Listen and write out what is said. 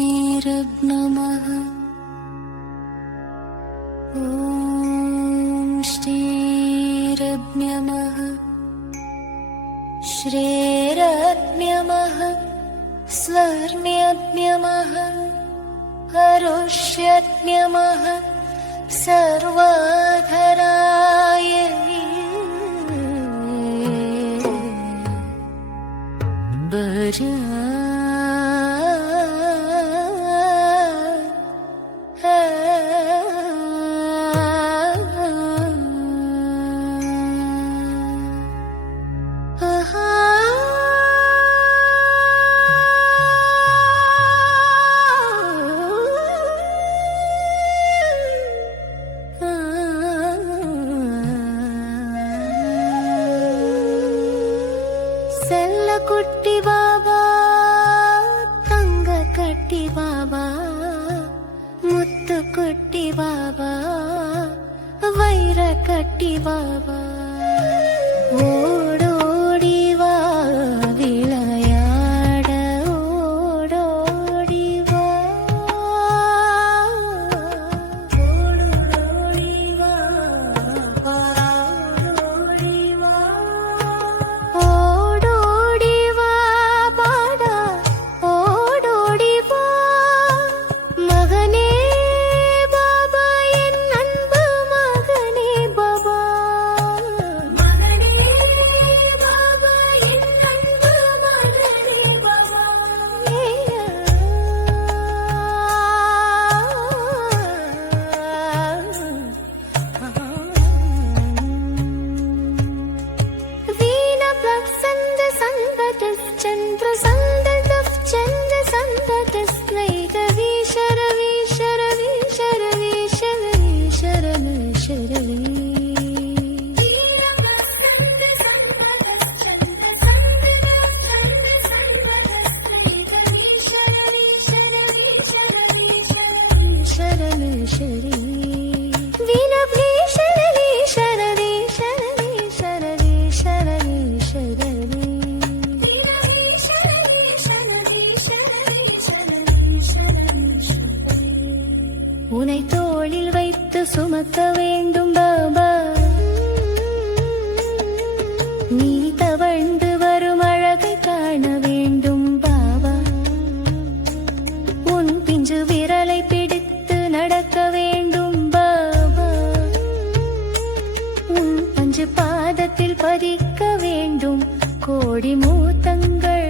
श्रीरग्नमः ॐ श्रीरग्नमः श्रीरग्नमः स्वर्ण्यग्नमः हरुष्यग्नमः सर्वाधराय செல்ல குட்டி பாபா தங்க கட்டி பாபா முத்து குட்டி பாபா வைர கட்டி பாபா ஓடோடி வா விளையாட ஓடோடி வா ஓடோடி வா ஓடோடி வா चंद्र संदफ चंद्र संदफ स्नेह शरवी शरवी शरवी शरवी शरण शरवी शरण शरी विलभे शरवी शरवी शरवी शरवी शरवी शरवी உனை தோளில் வைத்து சுமக்க வேண்டும் பாபா நீ தவழ்ந்து வரும் அழகை காண வேண்டும் பாபா உன் பிஞ்சு விரலை பிடித்து நடக்க வேண்டும் பாபா உன் பஞ்சு பாதத்தில் பதிக்க வேண்டும் கோடி மூத்தங்கள்